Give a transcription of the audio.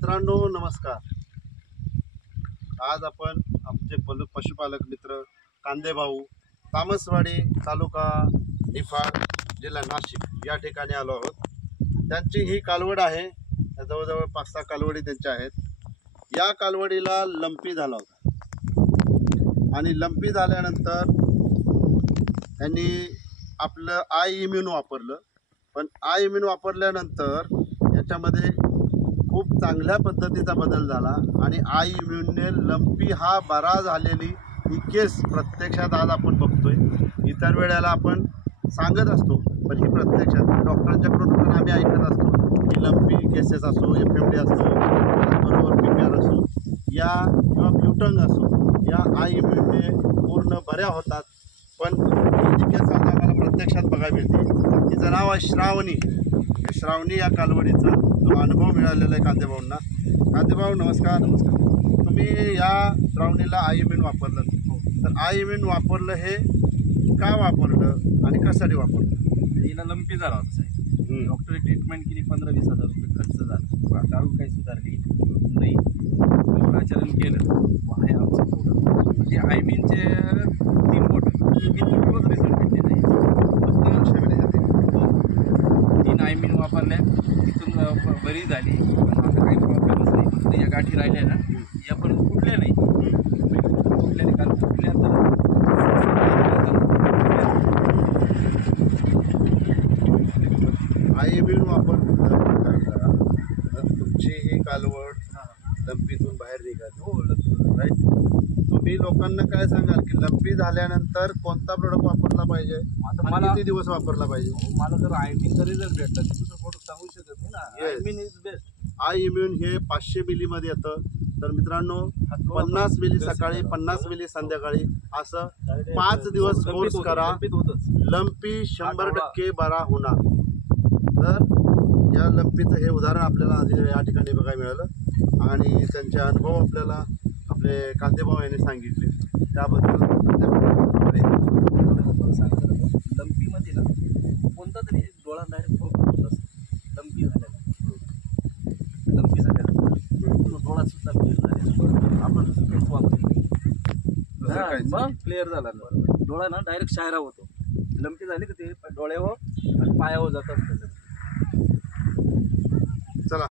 मित्रांनो नमस्कार. आज आपण आमचे पशुपालक मित्र कांदे भाऊ तामसवाडी तालुका निफाड जिल्हा नाशिक या ठिकाणी आलो आहोत. त्यांची ही कालवड आहे. जवळजवळ 5-6 कालवडी त्यांच्या आहेत. या कालवडीला लंपी झाला होता आणि लंपी झाल्यानंतर त्यांनी आपलं आय इम्यून वापरलं. पण आय इम्यून वापरल्यानंतर याच्यामध्ये खूप चांगल्या पद्धतीचा बदल झाला आणि आय इम्यूनने लंपी हा बरा झालेली ही केस प्रत्यक्षात आज आपण बघतोय. इतर वेळेला आपण सांगत असतो, पण ही प्रत्यक्षात डॉक्टरांच्याकडून पण आम्ही ऐकत असतो की लंपी केसेस असो, FMD असो, बरोबर PPR असो या किंवा ब्ल्यूटंग असो, या आय इम्यूनने पूर्ण बऱ्या होतात. पण ही केस आज आम्हाला प्रत्यक्षात बघायला मिळते. तिचं नाव आहे श्रावणी. श्रावणी या कालवडीचा जो अनुभव मिळालेला आहे कांदेभाऊंना. कांदेभाऊ नमस्कार. तुम्ही या श्रावणीला आय इम्यून वापरलं, तर आय इम्यून वापरलं हे का वापरलं आणि कशासाठी वापरलं? हिला लंपी झाला होता साहेब. डॉक्टरी ट्रीटमेंट केली, 15-20 हजार रुपये खर्च झाला. काढून काही सुधारली नाही. आचरण केलं आहे आमचं पोट म्हणजे आयमीनचे 3 बोट 3 बोटच रिझल्ट भेटले नाही. फक्त 3 आयमीन वापरल्या, तिथून बरी झाली. पण आता काही प्रॉब्लेमच नाही. फक्त या गाठी राहिल्या ना, या पण कुठल्या नाही. कुठल्या नाही, कारण कुठल्या आय इम्यून वापरून तर तुमची ही कालवड लंपीतून बाहेर निघाली. हो राईट. तुम्ही लोकांना काय सांगाल की लंपी झाल्यानंतर कोणता प्रोडक्ट वापरला पाहिजे, आता मला किती दिवस वापरला पाहिजे? मला जर आयमीनचा रिझल्ट भेटला तर दुसरं प्रोडक्ट सांगू शकत नाही ना. आयमीन इज बेस्ट. आय इम्यून हे 500 मिलीमध्ये येतं. तर मित्रांनो 50 मिली सकाळी, 50 मिली संध्याकाळी असं 5 दिवस कोर्स करा. लंपी 100% बरा होणार. तर या लंपीचं हे उदाहरण आपल्याला आधी या ठिकाणी बघायला मिळालं आणि त्यांचे अनुभव आपल्याला आपले कांदेभाऊ यांनी सांगितले. त्याबद्दल लंपीमध्ये ना कोणता तरी डोळा डायरेक्ट होत असतो. लंपी झाल्या लंपीचा डोळा सुद्धा क्लिअर झाला. आपण काहीच वापरलं मग क्लिअर झाला. डोळा ना डायरेक्ट शायरा होतो. लंपी झाली का ते डोळ्यावर आणि पायावर जातात. चला.